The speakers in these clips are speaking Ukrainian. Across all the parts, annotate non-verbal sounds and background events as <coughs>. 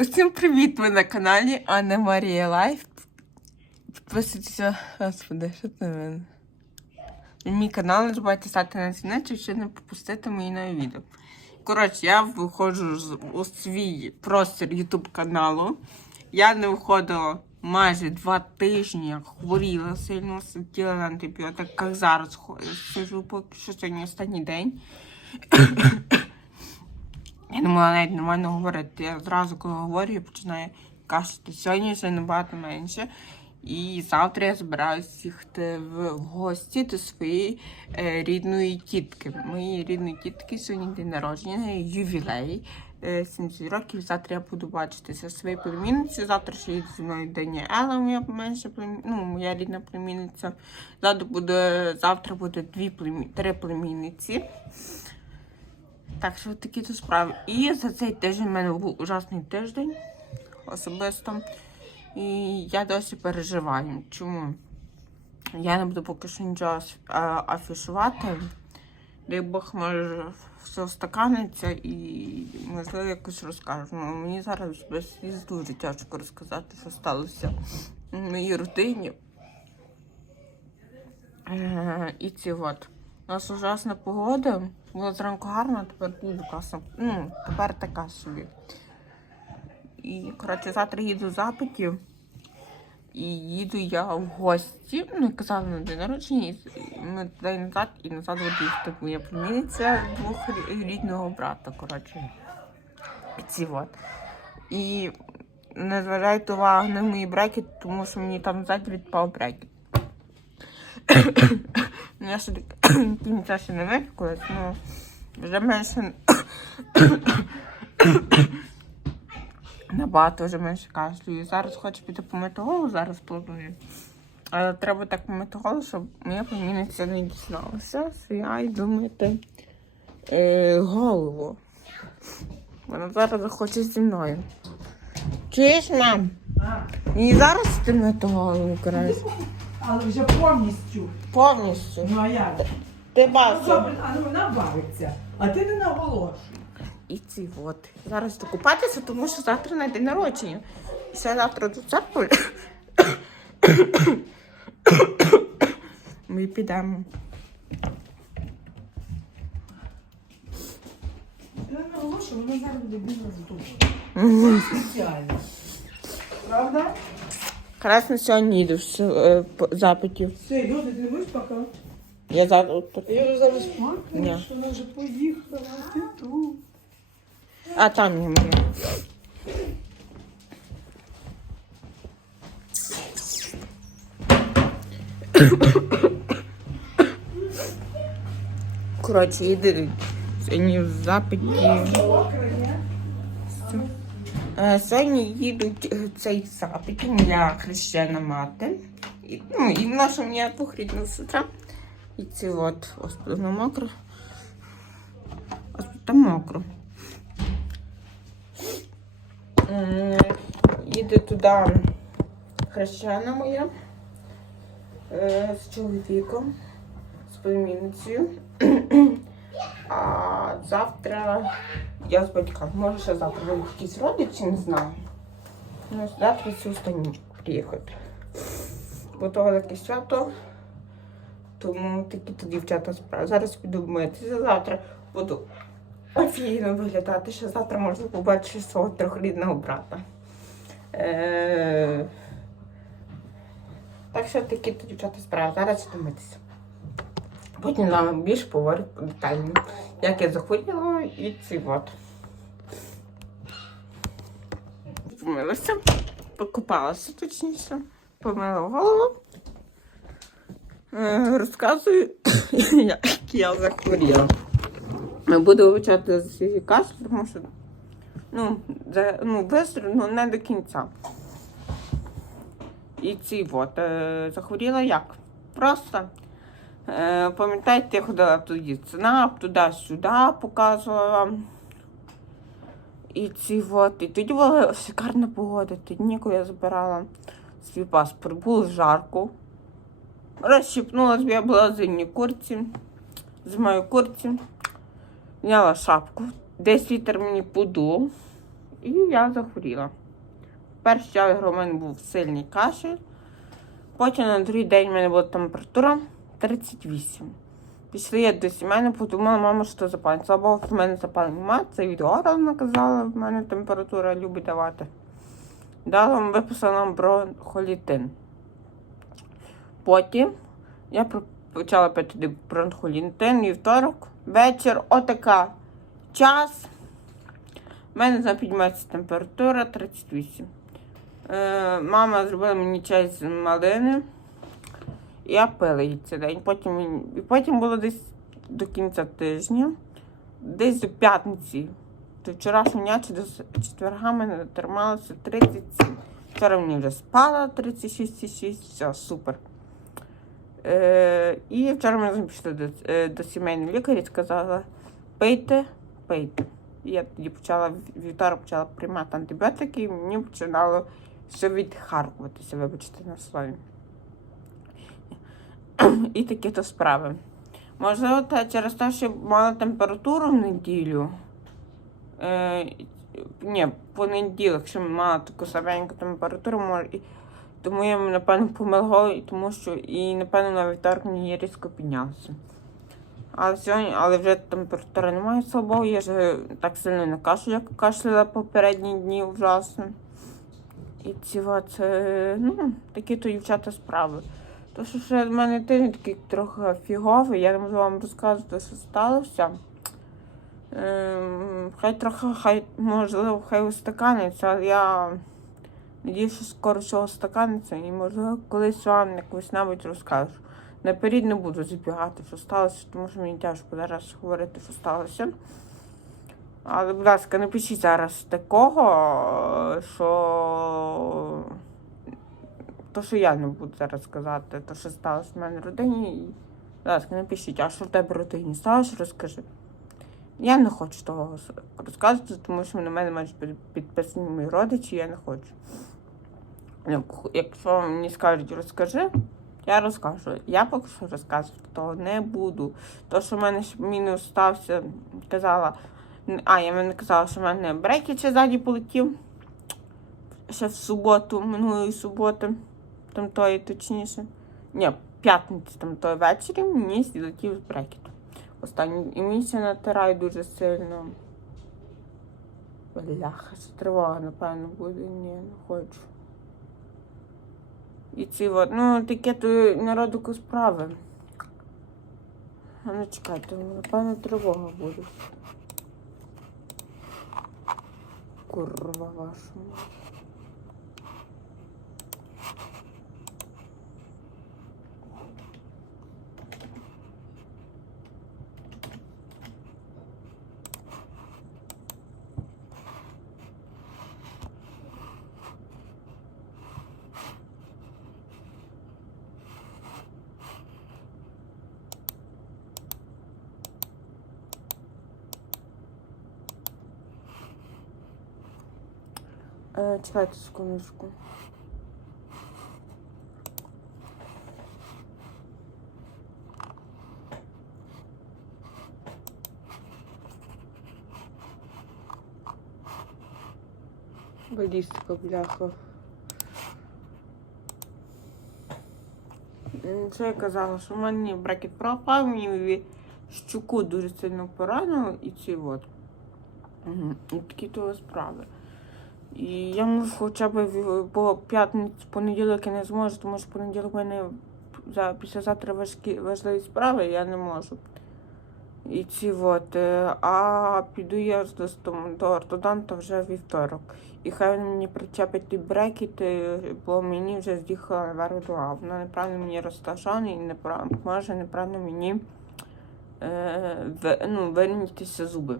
Усім привіт! Ви на каналі Анна Марія Лайф. Підписуйтеся, господи, що це мене? Мій канал, не забувайте стати на дзвіночок, щоб не пропустити мої нові відео. Коротше, я виходжу у свій простір YouTube каналу. Я не виходила майже два тижні, хворіла сильно, сиділа на антибіотиках, зараз сиджу поки що сьогодні останній день. Я не могла навіть нормально говорити. Я зразу, коли говорю, я починаю кашляти. Сьогодні вже набагато менше. І завтра я збираюся їхати в гості до своєї е, рідної тітки. Моєї рідної тітки сьогодні день народження, ювілей. е, 70 років. Завтра я буду бачитися своєю племінницею. Завтра ще їде зі мною Даніела, моя менша племін... ну, моя рідна племінниця. Завтра буде, завтра буде дві племі... три племінниці. Так що такі то справи. І за цей тиждень в мене був ужасний тиждень особисто. І я досі переживаю. Чому? Я не буду поки що нічого афішувати. Дай Бог може все встаканиться і можливо якось розкажу. Ну, мені зараз дуже тяжко розказати, що сталося в моїй родині. Е, І ці от. У нас ужасна погода. Було зранку гарно, а тепер дуже класно. Ну, тепер така собі. І, коротше, завтра їду запитів. І їду я в гості. Ну, я казала на день народження, ми туди назад, і назад буду їхати моя племінниця двохрідного брата, коротше. Ці от. І не зважайте увагу на мої бреки, тому що мені там ззаді відпав брекет. Ну, я ще до кінця ще не випікалась, ну вже менше <coughs> набагато вже менше кашлюю. Зараз хочу піти помити голову, зараз планую. Але треба так помити голову, щоб моя племінниця не дізналася, що я йду мити е, голову. Вона зараз захоче зі мною. Чуєш, мам? Мені зараз ти мити голову краще. Але вже повністю. Повністю. Ну а як? Ти Ну, бачиш. добре, а ну вона бавиться. А ти не наголошуй. І ці от. Зараз йду купатися, тому що завтра на день народження. І ще завтра до церкви. Ми підемо. Ти не наголошуй, вона зараз буде бігла з дому. Спеціально. Правда? Сьогодні їду з е, по- запитів. Все, люди, ти не будеш пока? Я завтра. Я вже зараз Ні. плакаю, що вона вже поїхала, а ти тут. А там є моя. Коротше, їду сьогодні в запиті. Мокра, ні? Е, Сьогодні їдуть е, цей запит, моя хрещена мати. І, ну, і наша моя двохрідна сестра. І це от, господи, воно мокро. Господи, там мокро. М, Їде туди хрещена моя е, з чоловіком, з племінницею. А завтра я з батьками. Може, ще завтра будуть якісь родичі, не знаю. Ну, завтра всі останні приїхати. Бо то таке свято, тому такі то дівчата справи. Зараз піду митися, завтра буду офігенно виглядати, що завтра можна побачити свого трьохрідного брата. Е... Так що такі то дівчата справи. Зараз іду митися. Потім нам більше поговорю детально, як я захворіла і ці от. Помилася, покупалася точніше, помила голову. Е, Розказую, <coughs> як я захворіла. Буду вивчати свій кашель, тому що ну, за, ну, бистро, ну не до кінця. І ці от, е, захворіла як? Просто. Е, Пам'ятаєте, я ходила тоді ЦНАП, туди-сюди показувала. І ці от. І тоді була шикарна погода. Тоді, коли я збирала свій паспорт, було жарко. Розщипнулась, я була в зимній курці, зимою курці, зняла шапку. Десь вітер мені подув. І я захворіла. Перший час у мене був сильний кашель. Потім на другий день в мене була температура 38. Пішли я до сімейни, подумала, мама, що запалення. Слава в мене запалення. Це від наказала, в мене температура любить давати. Дала, виписала нам бронхолітин. Потім я почала пити бронхолітин вівторок, вечір, отака час. У мене знову піднімається температура 38. Е, мама зробила мені чай з малини. Я пила її цей день. Потім, і потім було десь до кінця тижня, десь до п'ятниці. До вчорашнього дня чи до четверга мене трималося 37. Вчора мені вже спала 36,6, все, супер. Е, і вчора ми пішли до, е, до сімейної лікаря і сказала, пийте, пийте. І я тоді почала в- вівторок почала приймати антибіотики, і мені починало все відхаркуватися, вибачте на слові. <clears throat> І такі то справи. Можливо, та через те, що мала температуру в неділю. Е, ні, понеділок, що мала таку саменьку температуру, може, і, тому я напевно помилгала, і тому що і напевно на вівторок мені різко піднявся. Але сьогодні, але вже температури немає, слава Богу, я вже так сильно не кашлю, як кашляла попередні дні ужасно. І ці от, е, ну, такі то дівчата справи. То, що ще в мене тиждень такий трохи фіговий, я не можу вам розказувати, що сталося. Ем, хай трохи, хай, можливо, хай устаканиться, але я надіюсь, що скоро всього устаканиться і, можливо, колись вам якось навіть розкажу. Наперед не буду забігати, що сталося, тому що мені тяжко зараз говорити, що сталося. Але, будь ласка, не пишіть зараз такого, що то, що я не буду зараз сказати, то, що сталося в мене в родині. Будь ласка, не пишіть, а що в тебе в родині сталося, розкажи. Я не хочу того розказувати, тому що на мене під- підписані мої родичі, я не хочу. Якщо мені скажуть, розкажи, я розкажу. Я поки що розказувати того не буду. То, що в мене мінус стався, казала. А, я мене казала, що в мене брекет ще ззаді полетів. Ще в суботу, минулої суботи, там тої точніше. Ні, п'ятниці там той ввечері мені злетів з брекету. Останній і мені ще натирає дуже сильно. Бляха, це тривога, напевно, буде. Ні, не хочу. І ці от, ну, таке то народу справи. А ну чекайте, напевно, тривога буде. Курва ваша. Чекайте секундочку. Балістика, бляха. Що я казала, що в мене брекет пропав, мені щуку дуже сильно поранило і ці от. І такі то справи. І я можу хоча б по п'ятницю, понеділок я не зможу, тому що понеділок в мене за післязавтра важкі важливі справи, я не можу. І ці от, е, а піду я до, ортодонта вже вівторок. І хай він мені причепить ті брекети, бо мені вже з'їхала наверх. Вона неправильно мені розташована і неправильно, може неправильно мені е, в, ну, вирівнятися зуби.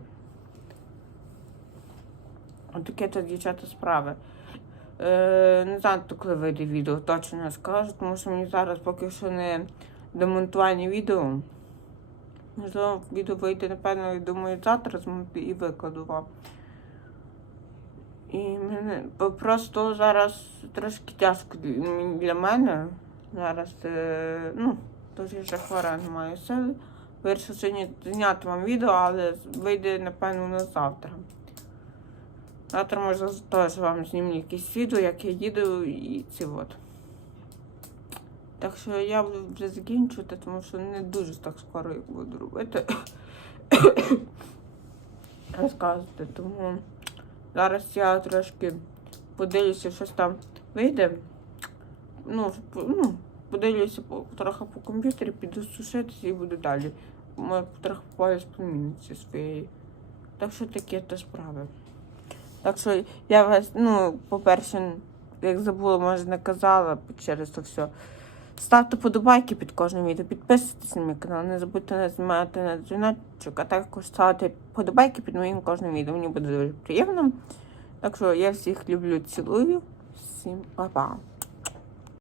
Отаке то дівчата справи. Е, не знаю, коли вийде відео, точно не скажу, тому що мені зараз поки що не демонтування відео. Можливо, відео вийде, напевно, я думаю, завтра і викладу вам. І мене просто зараз трошки тяжко для- мене. Зараз, е, ну, я ще хвора, не маю сили. Вирішив сьогодні зняти вам відео, але вийде, напевно, на завтра. Завтра може теж вам знімлю якесь відео, як я їду і ці от. Так що я буду вже закінчувати, тому що не дуже так скоро їх буду робити. <coughs> Розказувати. Тому зараз я трошки подивлюся, щось там вийде. Ну, ну подивлюся по, трохи по комп'ютері, піду сушитися і буду далі. Ми трохи попаюсь по мінці своєї. Так що такі то справи. Так що я вас, ну, по-перше, як забула, може не казала через це все. Ставте подобайки під кожним відео, підписуйтесь на мій канал, не забудьте нажимати на дзвіночок, а також ставити подобайки під моїм кожним відео. Мені буде дуже приємно. Так що я всіх люблю, цілую. Всім па-па.